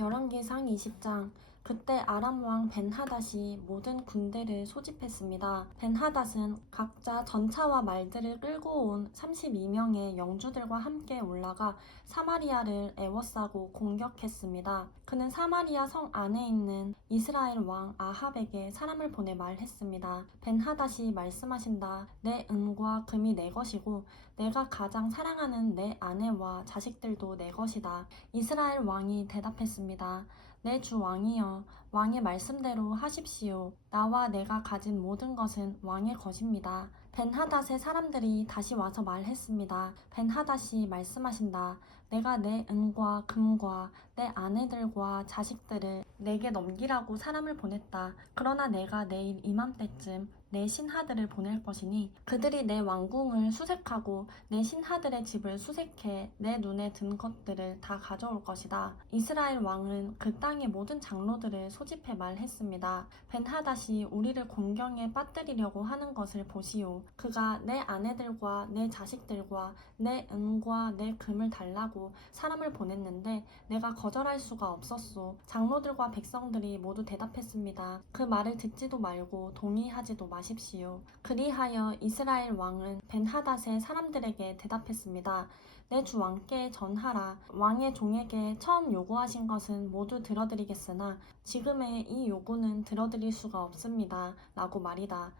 열왕기상 20장. 그때 아람 왕 벤하닷이 모든 군대를 소집했습니다. 벤하닷은 각자 전차와 말들을 끌고 온 32명의 영주들과 함께 올라가 사마리아를 에워싸고 공격했습니다. 그는 사마리아 성 안에 있는 이스라엘 왕 아합에게 사람을 보내 말했습니다. 벤하닷이 말씀하신다. 내 은과 금이 내 것이고 내가 가장 사랑하는 내 아내와 자식들도 내 것이다. 이스라엘 왕이 대답했습니다. 내 주 왕이여, 왕의 말씀대로 하십시오. 나와 내가 가진 모든 것은 왕의 것입니다. 벤하닷의 사람들이 다시 와서 말했습니다. 벤하닷이 말씀하신다. 내가 내 은과 금과 내 아내들과 자식들을 내게 넘기라고 사람을 보냈다. 그러나 내가 내일 이맘때쯤 내 신하들을 보낼 것이니 그들이 내 왕궁을 수색하고 내 신하들의 집을 수색해 내 눈에 든 것들을 다 가져올 것이다. 이스라엘 왕은 그 땅의 모든 장로들을 소집해 말했습니다. 벤하닷이 우리를 공경에 빠뜨리려고 하는 것을 보시오. 그가 내 아내들과 내 자식들과 내 은과 내 금을 달라고 사람을 보냈는데 내가 거절할 수가 없었소. 장로들과 백성들이 모두 대답했습니다. 그 말을 듣지도 말고 동의하지도 마십시오. 그리하여 이스라엘 왕은 벤하닷의 사람들에게 대답했습니다. 내 주 왕께 전하라. 왕의 종에게 처음 요구하신 것은 모두 들어드리겠으나 지금의 이 요구는 들어드릴 수가 없습니다. 라고 말이다.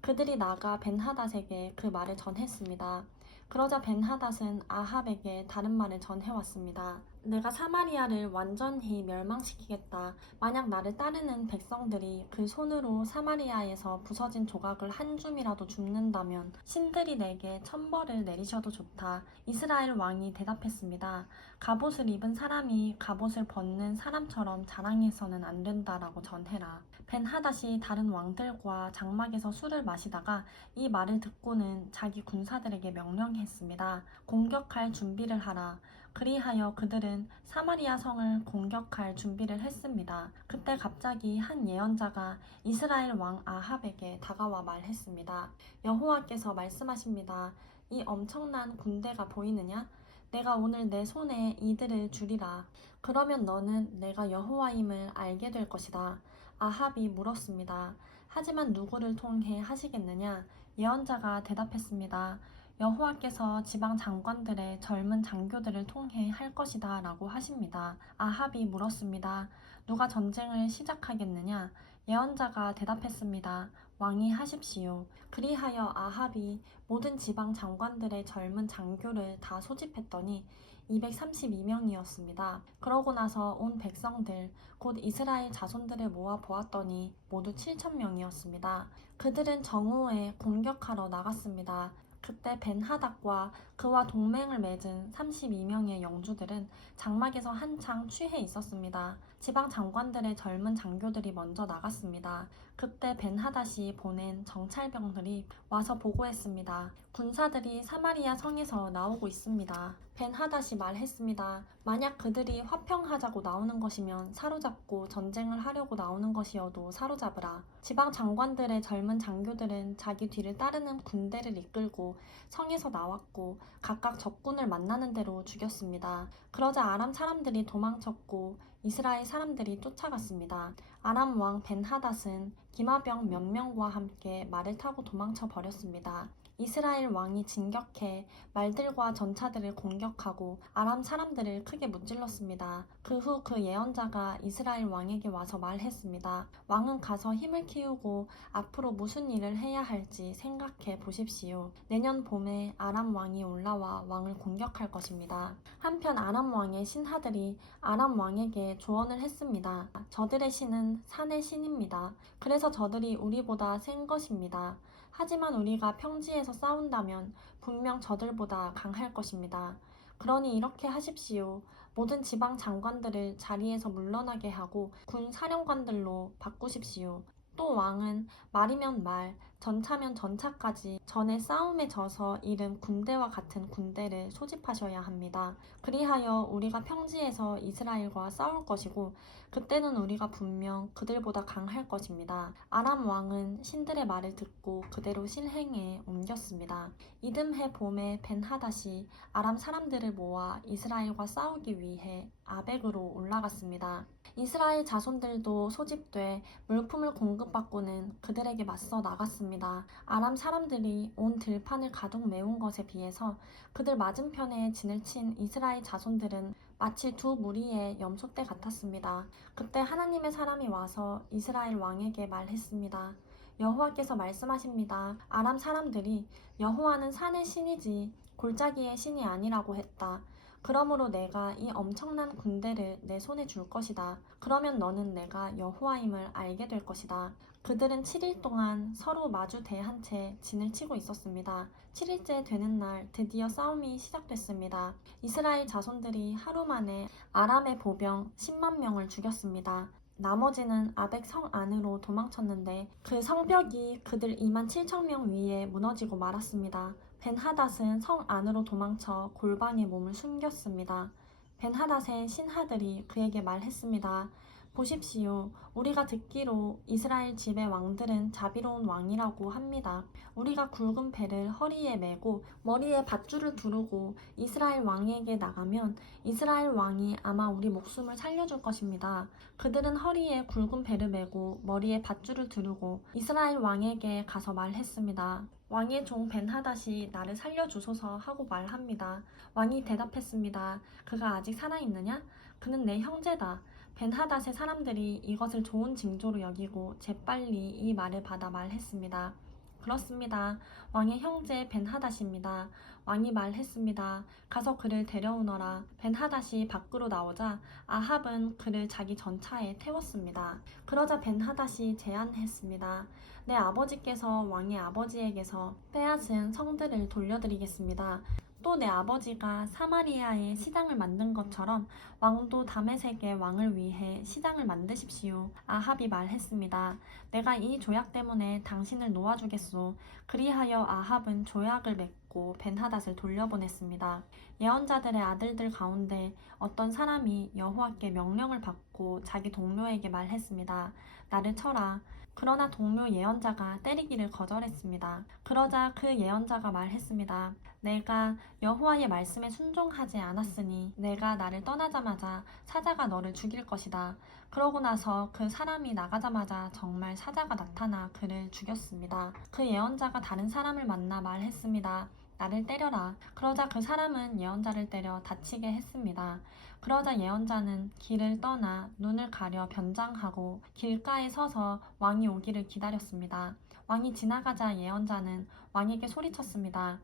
그들이 나가 벤하닷에게 그 말을 전했습니다. 그러자 벤하닷은 아합에게 다른 말을 전해왔습니다. 내가 사마리아를 완전히 멸망시키겠다. 만약 나를 따르는 백성들이 그 손으로 사마리아에서 부서진 조각을 한 줌이라도 줍는다면 신들이 내게 천벌을 내리셔도 좋다. 이스라엘 왕이 대답했습니다. 갑옷을 입은 사람이 갑옷을 벗는 사람처럼 자랑해서는 안 된다라고 전해라. 벤하닷이 다른 왕들과 장막에서 술을 마시다가 이 말을 듣고는 자기 군사들에게 명령했습니다. 공격할 준비를 하라. 그리하여 그들은 사마리아 성을 공격할 준비를 했습니다. 그때 갑자기 한 예언자가 이스라엘 왕 아합에게 다가와 말했습니다. 여호와께서 말씀하십니다. 이 엄청난 군대가 보이느냐? 내가 오늘 내 손에 이들을 주리라. 그러면 너는 내가 여호와임을 알게 될 것이다. 아합이 물었습니다. 하지만 누구를 통해 하시겠느냐? 예언자가 대답했습니다. 여호와께서 지방 장관들의 젊은 장교들을 통해 할 것이다 라고 하십니다. 아합이 물었습니다. 누가 전쟁을 시작하겠느냐? 예언자가 대답했습니다. 왕이 하십시오. 그리하여 아합이 모든 지방 장관들의 젊은 장교를 다 소집했더니 232명이었습니다. 그러고 나서 온 백성들, 곧 이스라엘 자손들을 모아 보았더니 모두 7,000명이었습니다. 그들은 정오에 공격하러 나갔습니다. 그때 벤하닷과 그와 동맹을 맺은 32명의 영주들은 장막에서 한창 취해 있었습니다. 지방 장관들의 젊은 장교들이 먼저 나갔습니다. 그때 벤하닷이 보낸 정찰병들이 와서 보고했습니다. 군사들이 사마리아 성에서 나오고 있습니다. 벤하닷이 말했습니다. 만약 그들이 화평하자고 나오는 것이면 사로잡고 전쟁을 하려고 나오는 것이어도 사로잡으라. 지방 장관들의 젊은 장교들은 자기 뒤를 따르는 군대를 이끌고 성에서 나왔고 각각 적군을 만나는 대로 죽였습니다. 그러자 아람 사람들이 도망쳤고 이스라엘 사람들이 쫓아갔습니다. 아람 왕 벤하닷은 기마병 몇 명과 함께 말을 타고 도망쳐 버렸습니다. 이스라엘 왕이 진격해 말들과 전차들을 공격하고 아람 사람들을 크게 무찔렀습니다. 그 후 그 예언자가 이스라엘 왕에게 와서 말했습니다. 왕은 가서 힘을 키우고 앞으로 무슨 일을 해야 할지 생각해 보십시오. 내년 봄에 아람 왕이 올라와 왕을 공격할 것입니다. 한편 아람 왕의 신하들이 아람 왕에게 조언을 했습니다. 저들의 신은 산의 신입니다. 그래서 저들이 우리보다 센 것입니다. 하지만 우리가 평지에서 싸운다면 분명 저들보다 강할 것입니다. 그러니 이렇게 하십시오. 모든 지방 장관들을 자리에서 물러나게 하고 군 사령관들로 바꾸십시오. 또 왕은 말이면 말, 전차면 전차까지 전에 싸움에 져서 잃은 군대와 같은 군대를 소집하셔야 합니다. 그리하여 우리가 평지에서 이스라엘과 싸울 것이고 그때는 우리가 분명 그들보다 강할 것입니다. 아람 왕은 신들의 말을 듣고 그대로 실행에 옮겼습니다. 이듬해 봄에 벤하닷이 아람 사람들을 모아 이스라엘과 싸우기 위해 아벡으로 올라갔습니다. 이스라엘 자손들도 소집돼 물품을 공급받고는 그들에게 맞서 나갔습니다. 아람 사람들이 온 들판을 가득 메운 것에 비해서 그들 맞은편에 진을 친 이스라엘 자손들은 마치 두 무리의 염소떼 같았습니다. 그때 하나님의 사람이 와서 이스라엘 왕에게 말했습니다. 여호와께서 말씀하십니다. 아람 사람들이 여호와는 산의 신이지 골짜기의 신이 아니라고 했다. 그러므로 내가 이 엄청난 군대를 내 손에 줄 것이다. 그러면 너는 내가 여호와임을 알게 될 것이다. 그들은 7일 동안 서로 마주 대한 채 진을 치고 있었습니다. 7일째 되는 날 드디어 싸움이 시작됐습니다. 이스라엘 자손들이 하루 만에 아람의 보병 10만 명을 죽였습니다. 나머지는 아벡 성 안으로 도망쳤는데 그 성벽이 그들 2만 7천 명 위에 무너지고 말았습니다. 벤하닷은 성 안으로 도망쳐 골방에 몸을 숨겼습니다. 벤하닷의 신하들이 그에게 말했습니다. 보십시오. 우리가 듣기로 이스라엘 집의 왕들은 자비로운 왕이라고 합니다. 우리가 굵은 배를 허리에 메고 머리에 밧줄을 두르고 이스라엘 왕에게 나가면 이스라엘 왕이 아마 우리 목숨을 살려줄 것입니다. 그들은 허리에 굵은 배를 메고 머리에 밧줄을 두르고 이스라엘 왕에게 가서 말했습니다. 왕의 종 벤하닷이 나를 살려주소서 하고 말합니다. 왕이 대답했습니다. 그가 아직 살아있느냐? 그는 내 형제다. 벤하닷의 사람들이 이것을 좋은 징조로 여기고 재빨리 이 말을 받아 말했습니다. 그렇습니다. 왕의 형제 벤하닷입니다. 왕이 말했습니다. 가서 그를 데려오너라. 벤하닷이 밖으로 나오자 아합은 그를 자기 전차에 태웠습니다. 그러자 벤하닷이 제안했습니다. 내 아버지께서 왕의 아버지에게서 빼앗은 성들을 돌려드리겠습니다. 또 내 아버지가 사마리아에 시장을 만든 것처럼 왕도 다메섹의 왕을 위해 시장을 만드십시오. 아합이 말했습니다. 내가 이 조약 때문에 당신을 놓아주겠소. 그리하여 아합은 조약을 맺고 벤하닷을 돌려보냈습니다. 예언자들의 아들들 가운데 어떤 사람이 여호와께 명령을 받고 자기 동료에게 말했습니다. 나를 쳐라. 그러나 동료 예언자가 때리기를 거절했습니다. 그러자 그 예언자가 말했습니다. 내가 여호와의 말씀에 순종하지 않았으니 내가 나를 떠나자마자 사자가 너를 죽일 것이다. 그러고 나서 그 사람이 나가자마자 정말 사자가 나타나 그를 죽였습니다. 그 예언자가 다른 사람을 만나 말했습니다. 나를 때려라. 그러자 그 사람은 예언자를 때려 다치게 했습니다. 그러자 예언자는 길을 떠나 눈을 가려 변장하고 길가에 서서 왕이 오기를 기다렸습니다. 왕이 지나가자 예언자는 왕에게 소리쳤습니다.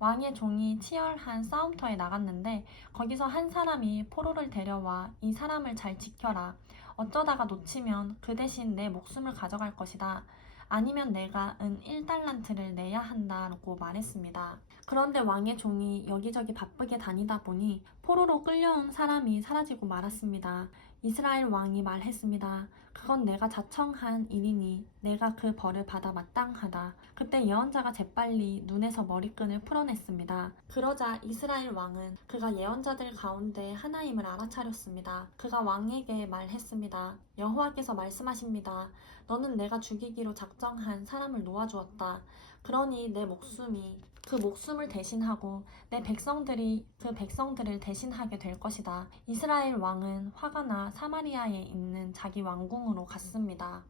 왕의 종이 치열한 싸움터에 나갔는데 거기서 한 사람이 포로를 데려와 이 사람을 잘 지켜라. 어쩌다가 놓치면 그 대신 내 목숨을 가져갈 것이다. 아니면 내가 은 1달란트를 내야 한다고 말했습니다. 그런데 왕의 종이 여기저기 바쁘게 다니다 보니 포로로 끌려온 사람이 사라지고 말았습니다. 이스라엘 왕이 말했습니다. 그건 내가 자청한 일이니 내가 그 벌을 받아 마땅하다. 그때 예언자가 재빨리 눈에서 머리끈을 풀어냈습니다. 그러자 이스라엘 왕은 그가 예언자들 가운데 하나임을 알아차렸습니다. 그가 왕에게 말했습니다. 여호와께서 말씀하십니다. 너는 내가 죽이기로 작정한 사람을 놓아주었다. 그러니 내 목숨이 그 목숨을 대신하고 내 백성들이 그 백성들을 대신하게 될 것이다. 이스라엘 왕은 화가 나 사마리아에 있는 자기 왕궁으로 갔습니다.